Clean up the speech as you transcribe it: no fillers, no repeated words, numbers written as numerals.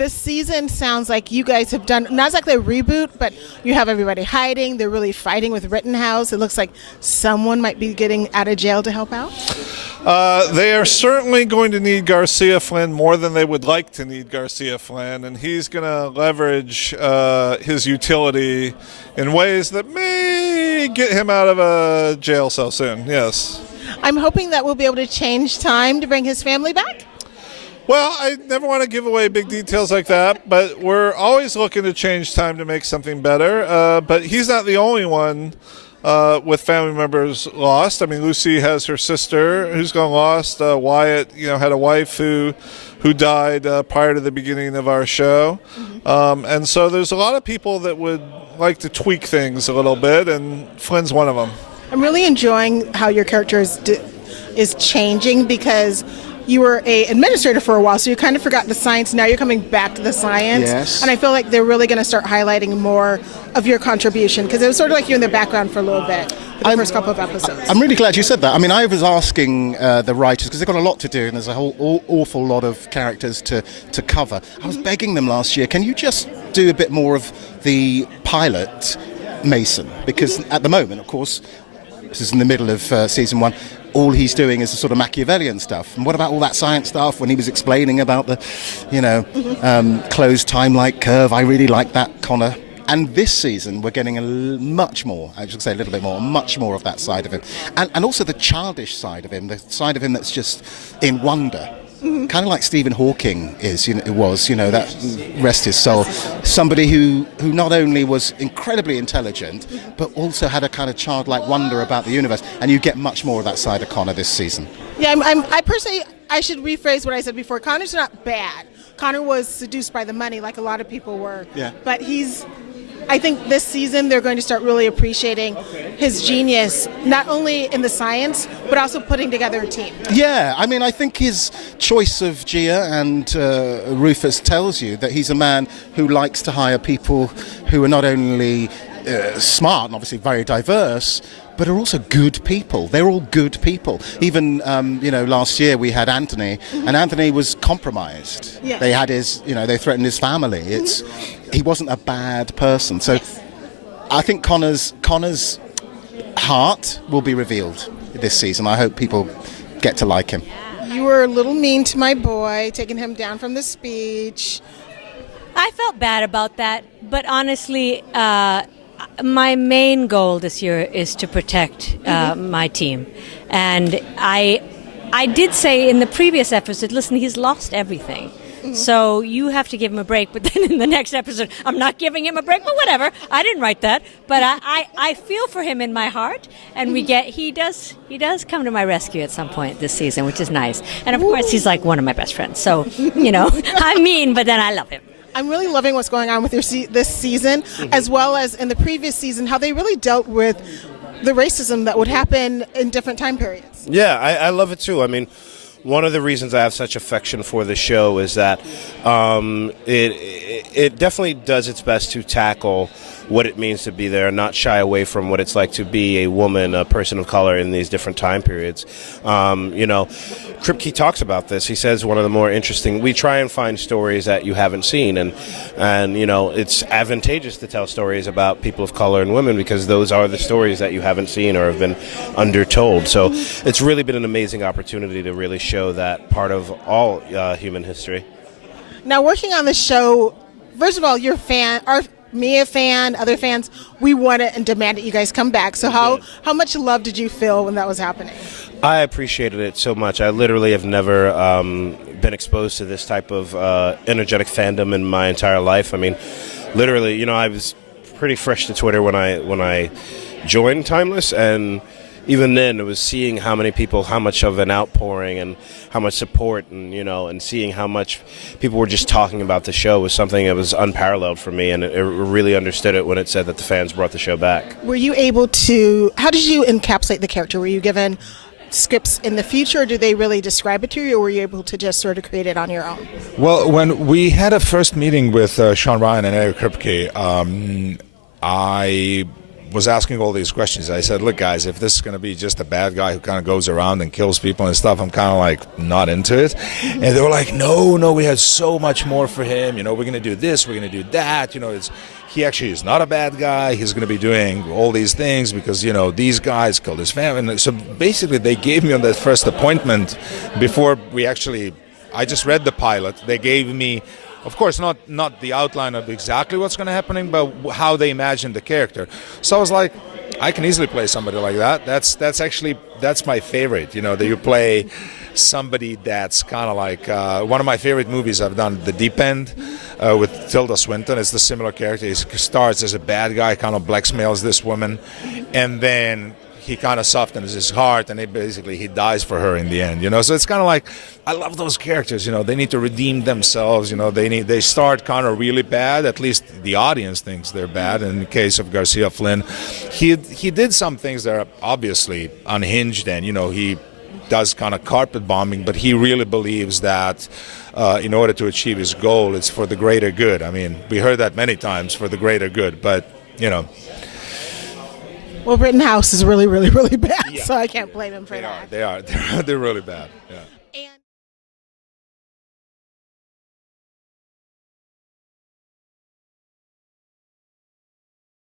This season sounds like you guys have done, not exactly a reboot, but you have everybody hiding. They're really fighting with Rittenhouse. It looks like someone might be getting out of jail to help out. They are certainly going to need Garcia Flynn more than they would like to need Garcia Flynn, and he's going to leverage his utility in ways that may get him out of a jail cell soon, yes. I'm hoping that we'll be able to change time to bring his family back. Well, I never want to give away big details like that, but we're always looking to change time to make something better. But he's not the only one with family members lost. I mean, Lucy has her sister who's gone lost. Wyatt, had a wife who died prior to the beginning of our show. And so there's a lot of people that would like to tweak things a little bit, and Flynn's one of them. I'm really enjoying how your character is changing, because you were an administrator for a while, so you kind of forgot the science. Now you're coming back to the science. Yes. And I feel like they're really going to start highlighting more of your contribution, because it was sort of like you in the background for a little bit, the first couple of episodes. I'm really glad you said that. I mean, I was asking the writers, because they've got a lot to do, and there's a whole awful lot of characters to cover. I was begging them last year, can you just do a bit more of the pilot Mason? Because at the moment, of course, this is in the middle of season 1, all he's doing is the sort of Machiavellian stuff. And what about all that science stuff when he was explaining about the, closed time-like curve? I really like that, Connor. And this season, we're getting much more of that side of him. And also the childish side of him, the side of him that's just in wonder. Kind of like Stephen Hawking that rest his soul. Somebody who not only was incredibly intelligent, but also had a kind of childlike wonder about the universe. And you get much more of that side of Connor this season. Yeah, I personally, I should rephrase what I said before. Connor's not bad. Connor was seduced by the money, like a lot of people were. Yeah. But I think this season they're going to start really appreciating his genius, not only in the science, but also putting together a team. Yeah, I mean, I think his choice of Gia and Rufus tells you that he's a man who likes to hire people who are not only smart and obviously very diverse, but are also good people. They're all good people. Even, last year we had Anthony, and Anthony was compromised. Yeah. They had they threatened his family. He wasn't a bad person. So yes. I think Connor's heart will be revealed this season. I hope people get to like him. You were a little mean to my boy, taking him down from the speech. I felt bad about that, but honestly, my main goal this year is to protect my team. And I did say in the previous episode, listen, he's lost everything. So you have to give him a break. But then in the next episode, I'm not giving him a break, but whatever. I didn't write that. But I feel for him in my heart. And he does come to my rescue at some point this season, which is nice. And of course, he's like one of my best friends. So, I'm mean, but then I love him. I'm really loving what's going on with this season, as well as in the previous season, how they really dealt with the racism that would happen in different time periods. Yeah, I love it too. I mean, one of the reasons I have such affection for the show is that it definitely does its best to tackle what it means to be there, not shy away from what it's like to be a woman, a person of color in these different time periods. Kripke talks about this. He says one of the more interesting, we try and find stories that you haven't seen, and it's advantageous to tell stories about people of color and women because those are the stories that you haven't seen or have been undertold. So it's really been an amazing opportunity to really show that part of all human history. Now, working on the show, first of all, you're a fan, me a fan, other fans, we wanted and demanded you guys come back. So how much love did you feel when that was happening? I appreciated it so much. I literally have never been exposed to this type of energetic fandom in my entire life. I mean, literally, I was pretty fresh to Twitter when I joined Timeless, and even then it was seeing how many people, how much of an outpouring and how much support, and seeing how much people were just talking about the show was something that was unparalleled for me, and I really understood it when it said that the fans brought the show back. Were you able to, how did you encapsulate the character? Were you given scripts in the future, or do they really describe it to you, or were you able to just sort of create it on your own? Well, when we had a first meeting with Shawn Ryan and Eric Kripke, I was asking all these questions. I said, look, guys, if this is going to be just a bad guy who kind of goes around and kills people and stuff, I'm kind of like not into it. And they were like, no, we had so much more for him. You know, we're going to do this, we're going to do that. You know, he actually is not a bad guy. He's going to be doing all these things because, you know, these guys killed his family. And so basically they gave me on that first appointment before I just read the pilot. They gave me, of course, not the outline of exactly what's going to happen, but how they imagined the character. So I was like, I can easily play somebody like that. That's my favorite. You know, that you play somebody that's kind of like one of my favorite movies I've done, The Deep End, with Tilda Swinton. It's the similar character. He starts as a bad guy, kind of blackmails this woman, and then he kind of softens his heart, and he dies for her in the end, you know. So it's kind of like, I love those characters, you know. They need to redeem themselves, you know. They start kind of really bad. At least the audience thinks they're bad. In the case of Garcia Flynn, he did some things that are obviously unhinged, and you know, he does kind of carpet bombing, but he really believes that in order to achieve his goal, it's for the greater good. I mean, we heard that many times, for the greater good, but you know. Well, Rittenhouse is really, really, really bad, so I can't blame him for that. They're really bad. Yeah.